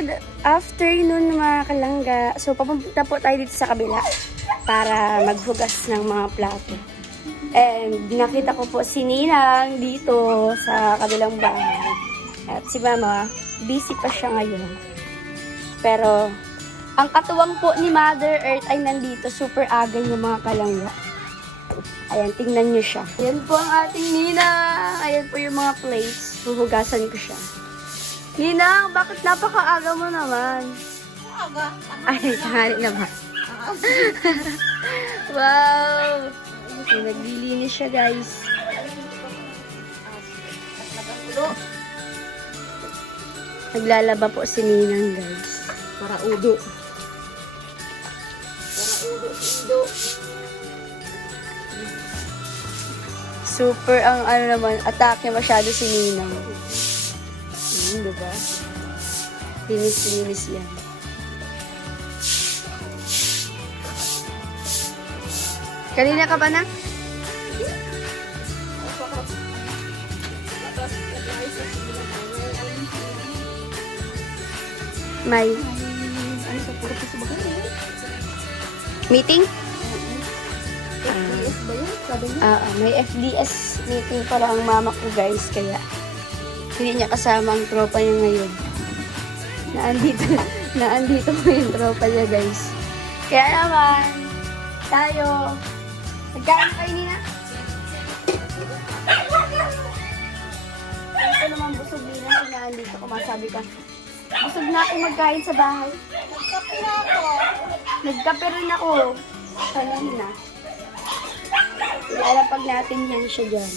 Good afternoon mga kalangga. So papunta po tayo dito sa kabila para maghugas ng mga plato. And nakita ko po si Ninang dito sa kabilang bahay. At si Mama, busy pa siya ngayon. Pero ang katuwang po ni Mother Earth ay nandito. Super aga yung mga kalangga. Ayan, tingnan nyo siya. Ayan po ang ating Ninang. Ayan po yung mga plates. Huhugasan ko siya. Ninang, bakit napakaaga mo naman? Aga. Ay, tanghali na ba? Wow! So, naglilinis siya, guys. Naglalaba po si Ninang, guys. Para udo. Para udo, udo. Super ang ano naman, atake masyado si Ninang. Diba? Linis-linis yan. Kanina ka pa na? May meeting? FDS ba yun? Sabi niya? May FDS meeting para ang mama ko, guys, kaya hindi niya kasama ang tropa niya ngayon. Naandito po yung tropa niya, guys. Kaya naman, tayo, nagkain kayo nina? Ito naman busog nila kung naandito ko, masabi ka. Busog na ako magkain sa bahay. Nagkape na ako. Nagkape rin ako. Kanina. Ilalapag natin yan siya dyan.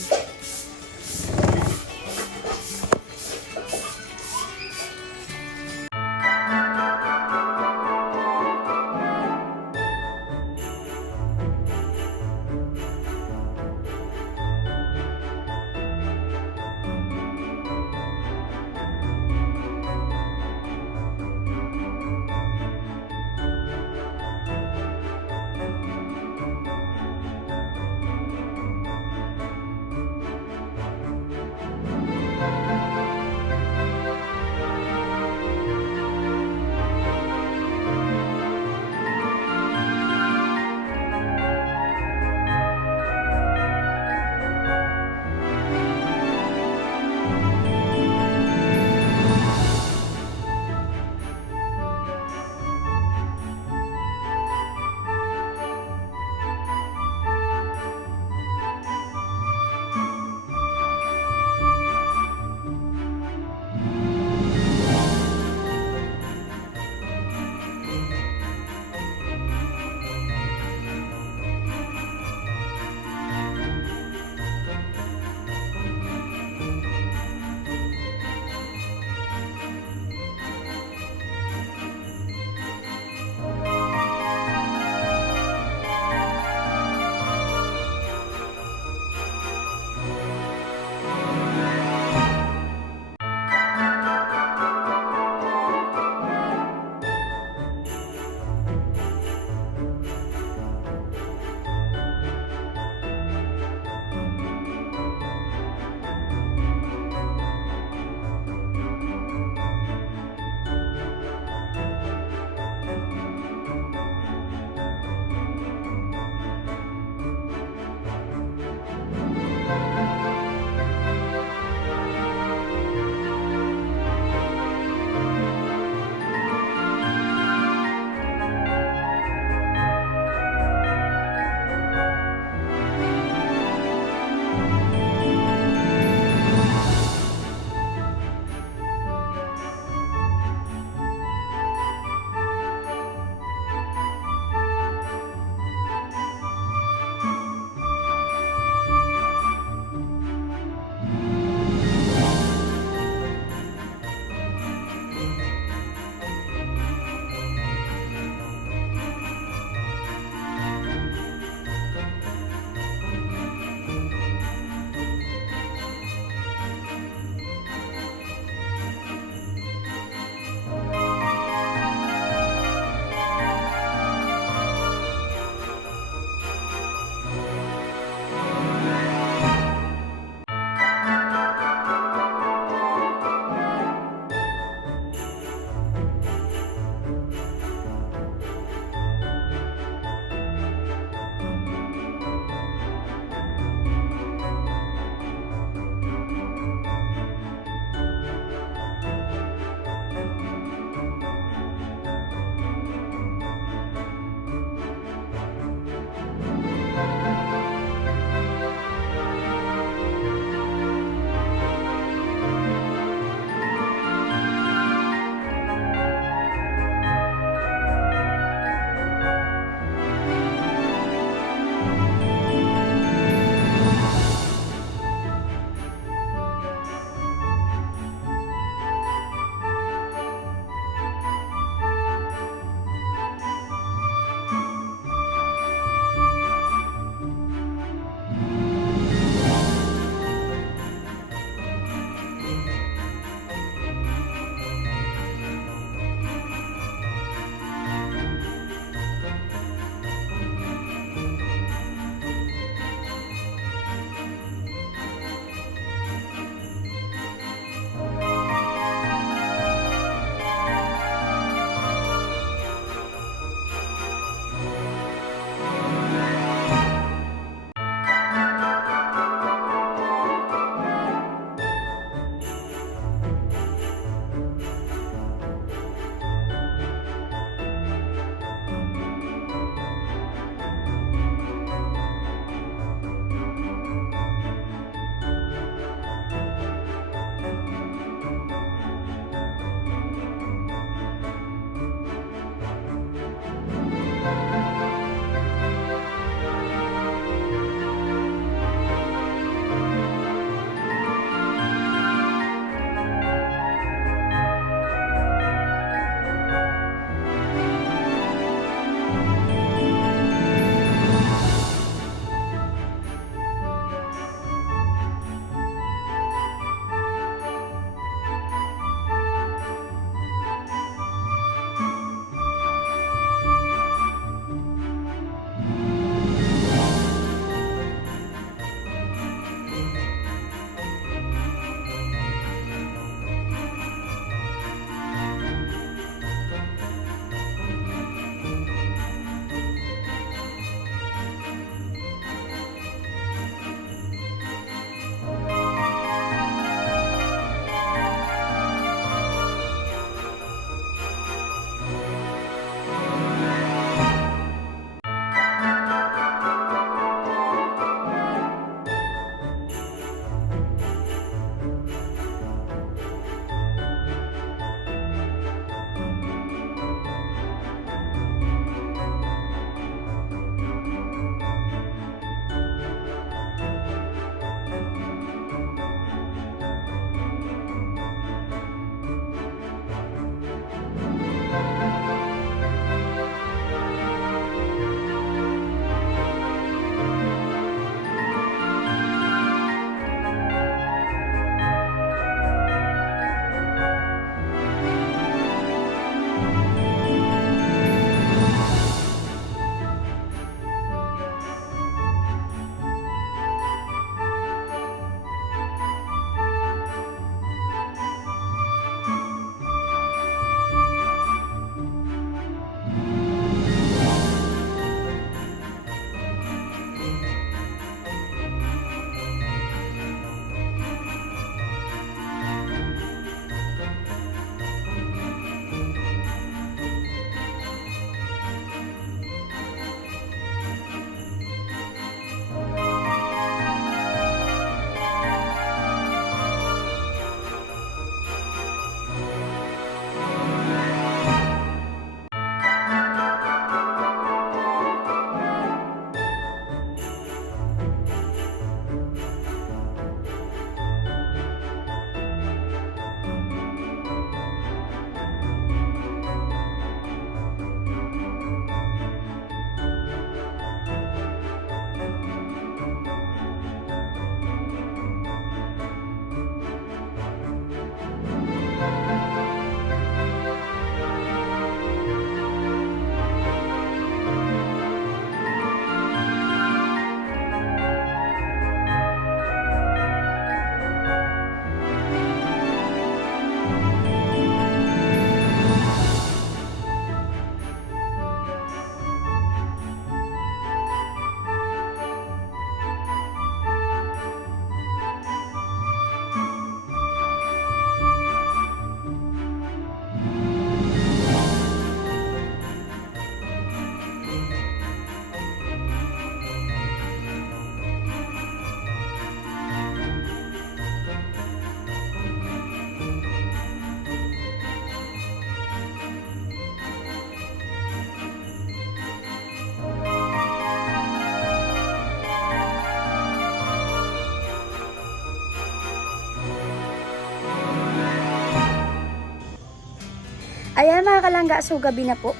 kalangga, so gabi na po.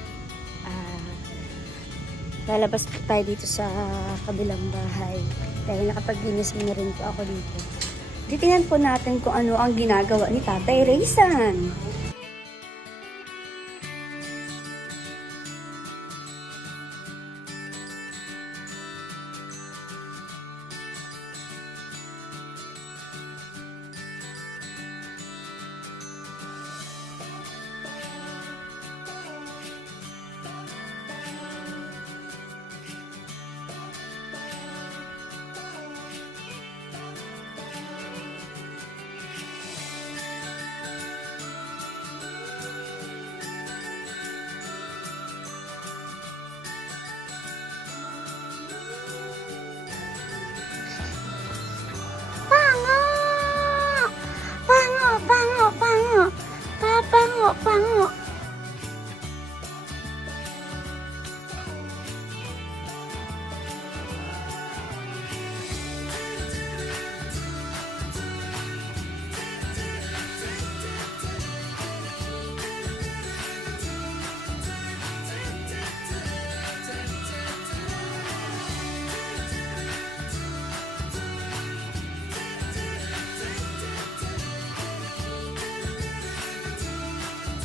Lalabas po tayo dito sa kabilang bahay. Dahil nakapaglinis mo na rin po ako dito. Titingnan po natin kung ano ang ginagawa ni Tatay Raysan. Pango.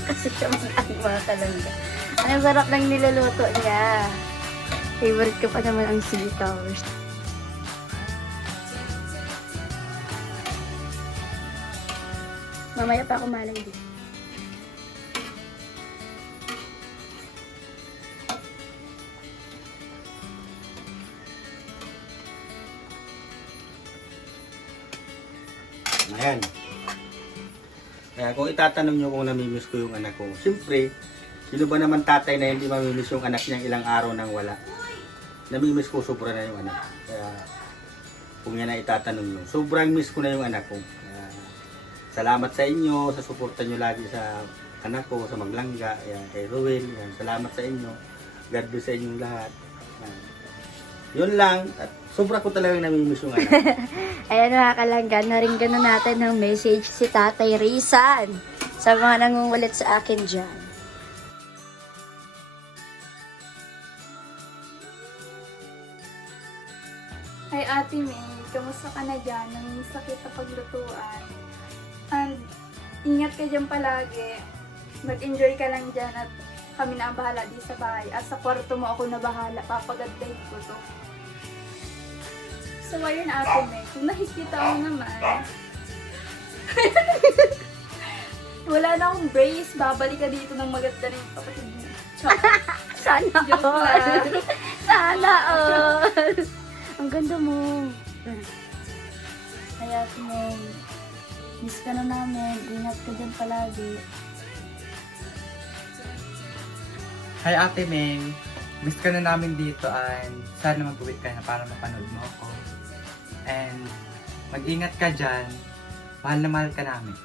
Kasi siya ang mga kalangga. Ang sarap ng niluluto niya. Favorite ko pa naman ang sitaw. Mamaya pa ako malay din. Ayan. Kaya kung itatanong nyo kung namimiss ko yung anak ko, siyempre, sino ba naman tatay na hindi mamimiss yung anak niyang ilang araw nang wala? Namimiss ko, sobra na yung anak. Kaya, kung yan na itatanong nyo, sobrang miss ko na yung anak ko. Kaya, salamat sa inyo, sa suporta nyo lagi sa anak ko, sa Maglangga, ayan, kay Ruel, ayan, salamat sa inyo. God bless sa inyong lahat. Ayan. Yun lang, at sobra ko talagang namimiss yung anak. Ayan mga kalangga, naringgan na natin ng message si Tatay Raysan sa mga nangungulit sa akin dyan. Hi Ate May, kamusta ka na dyan? Nang sakit na paglutuan. And ingat ka dyan palagi. Mag-enjoy ka lang dyan at kami na ang bahala di sa bahay. At sa kwarto mo ako na bahala, papagandahin ko to. So ayun Ate May, kung nakikita mo naman, wala na akong brace, babalik ka dito ng maganda rin yung kapatid mo. Sana Joke all! lang. Sana all! Ang ganda mo. Kaya Ate May, miss ka na namin. Ingat ka dyan palagi. Hi Ate Meng, miss ka na namin dito and sana mag-uwi ka na para mapanood mo ako. And mag-ingat ka dyan, mahal na mahal ka namin.